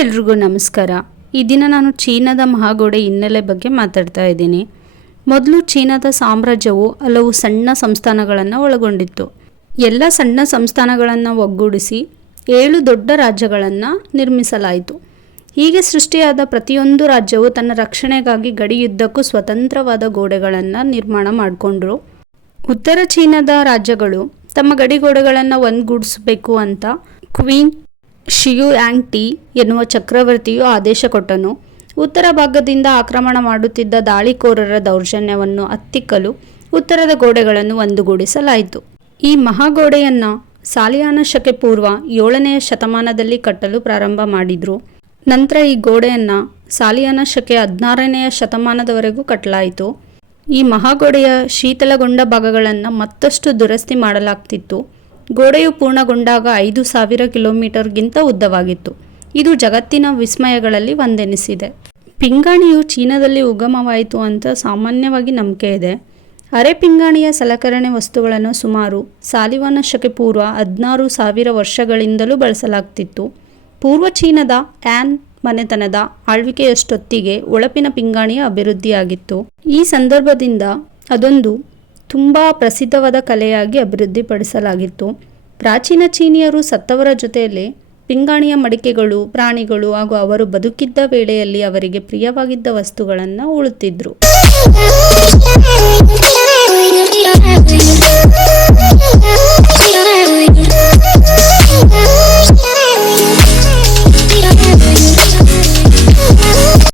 ಎಲ್ರಿಗೂ ನಮಸ್ಕಾರ. ಈ ದಿನ ನಾನು ಚೀನಾದ ಮಹಾಗೋಡೆ ಹಿನ್ನೆಲೆ ಬಗ್ಗೆ ಮಾತಾಡ್ತಾ ಇದ್ದೀನಿ. ಮೊದಲು ಚೀನಾದ ಸಾಮ್ರಾಜ್ಯವು ಹಲವು ಸಣ್ಣ ಸಂಸ್ಥಾನಗಳನ್ನು ಒಳಗೊಂಡಿತ್ತು. ಎಲ್ಲ ಸಣ್ಣ ಸಂಸ್ಥಾನಗಳನ್ನು ಒಗ್ಗೂಡಿಸಿ 7 ದೊಡ್ಡ ರಾಜ್ಯಗಳನ್ನು ನಿರ್ಮಿಸಲಾಯಿತು. ಹೀಗೆ ಸೃಷ್ಟಿಯಾದ ಪ್ರತಿಯೊಂದು ರಾಜ್ಯವು ತನ್ನ ರಕ್ಷಣೆಗಾಗಿ ಗಡಿಯುದ್ದಕ್ಕೂ ಸ್ವತಂತ್ರವಾದ ಗೋಡೆಗಳನ್ನು ನಿರ್ಮಾಣ ಮಾಡಿಕೊಂಡ್ರು. ಉತ್ತರ ಚೀನಾದ ರಾಜ್ಯಗಳು ತಮ್ಮ ಗಡಿಗೋಡೆಗಳನ್ನು ಒಂದುಗೂಡಿಸಬೇಕು ಅಂತ ಕ್ವೀನ್ ಶಿಯುಯಾಂಗ್ ಟಿ ಎನ್ನುವ ಚಕ್ರವರ್ತಿಯು ಆದೇಶ ಕೊಟ್ಟನು. ಉತ್ತರ ಭಾಗದಿಂದ ಆಕ್ರಮಣ ಮಾಡುತ್ತಿದ್ದ ದಾಳಿಕೋರರ ದೌರ್ಜನ್ಯವನ್ನು ಹತ್ತಿಕ್ಕಲು ಉತ್ತರದ ಗೋಡೆಗಳನ್ನು ಒಂದುಗೂಡಿಸಲಾಯಿತು. ಈ ಮಹಾಗೋಡೆಯನ್ನು ಸಾಲಿಯಾನ ಶಕೆ ಪೂರ್ವ 7ನೇ ಶತಮಾನದಲ್ಲಿ ಕಟ್ಟಲು ಪ್ರಾರಂಭ ಮಾಡಿದರು. ನಂತರ ಈ ಗೋಡೆಯನ್ನು ಸಾಲಿಯಾನ ಶಕೆ 16ನೇ ಶತಮಾನದವರೆಗೂ ಕಟ್ಟಲಾಯಿತು. ಈ ಮಹಾಗೋಡೆಯ ಶೀತಲಗೊಂಡ ಭಾಗಗಳನ್ನು ಮತ್ತಷ್ಟು ದುರಸ್ತಿ ಮಾಡಲಾಗ್ತಿತ್ತು. ಗೋಡೆಯು ಪೂರ್ಣಗೊಂಡಾಗ 5000 ಕಿಲೋಮೀಟರ್ಗಿಂತ ಉದ್ದವಾಗಿತ್ತು. ಇದು ಜಗತ್ತಿನ ವಿಸ್ಮಯಗಳಲ್ಲಿ ಒಂದೆನಿಸಿದೆ. ಪಿಂಗಾಣಿಯು ಚೀನಾದಲ್ಲಿ ಉಗಮವಾಯಿತು ಅಂತ ಸಾಮಾನ್ಯವಾಗಿ ನಂಬಿಕೆ ಇದೆ. ಅರೆ ಪಿಂಗಾಣಿಯ ಸಲಕರಣೆ ವಸ್ತುಗಳನ್ನು ಸುಮಾರು ಸಾಲಿವಾನ ಶಕೆ ಪೂರ್ವ 16,000 ವರ್ಷಗಳಿಂದಲೂ ಬಳಸಲಾಗ್ತಿತ್ತು. ಪೂರ್ವ ಚೀನಾದ ಆ್ಯನ್ ಮನೆತನದ ಆಳ್ವಿಕೆಯಷ್ಟೊತ್ತಿಗೆ ಹೊಳಪಿನ ಪಿಂಗಾಣಿಯ ಅಭಿವೃದ್ಧಿಯಾಗಿತ್ತು. ಈ ಸಂದರ್ಭದಿಂದ ಅದೊಂದು ತುಂಬ ಪ್ರಸಿದ್ಧವಾದ ಕಲೆಯಾಗಿ ಅಭಿವೃದ್ಧಿಪಡಿಸಲಾಗಿತ್ತು. ಪ್ರಾಚೀನ ಚೀನಿಯರು ಸತ್ತವರ ಜೊತೆಯಲ್ಲಿ ಪಿಂಗಾಣಿಯ ಮಡಿಕೆಗಳು, ಪ್ರಾಣಿಗಳು ಹಾಗೂ ಅವರು ಬದುಕಿದ್ದ ವೇಳೆಯಲ್ಲಿ ಅವರಿಗೆ ಪ್ರಿಯವಾಗಿದ್ದ ವಸ್ತುಗಳನ್ನು ಉಳುತ್ತಿದ್ದರು.